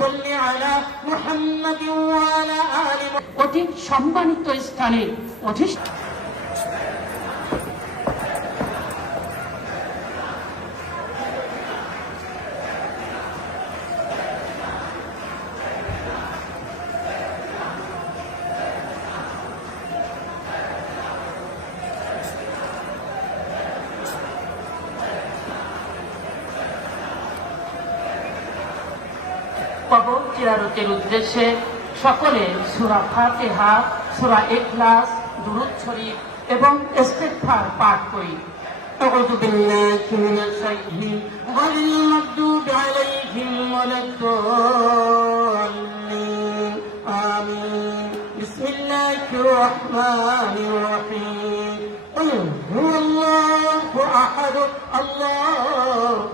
সাল্লি আলা মুহাম্মাদিন ওয়া আলা আলি অধিক সম্মানিত স্থানে অধিষ্ঠিত কবর জিয়ারতের উদ্দেশ্যে সকলে সূরা ফাতিহা, সূরা ইখলাস, দুরূদ শরীফ এবং ইস্তিগফার পাঠ করি। أعوذ بالله من الشيطان غير المغضوب عليهم ولا الضالين آمين بسم الله الرحمن الرحيم قل هو الله أحد الله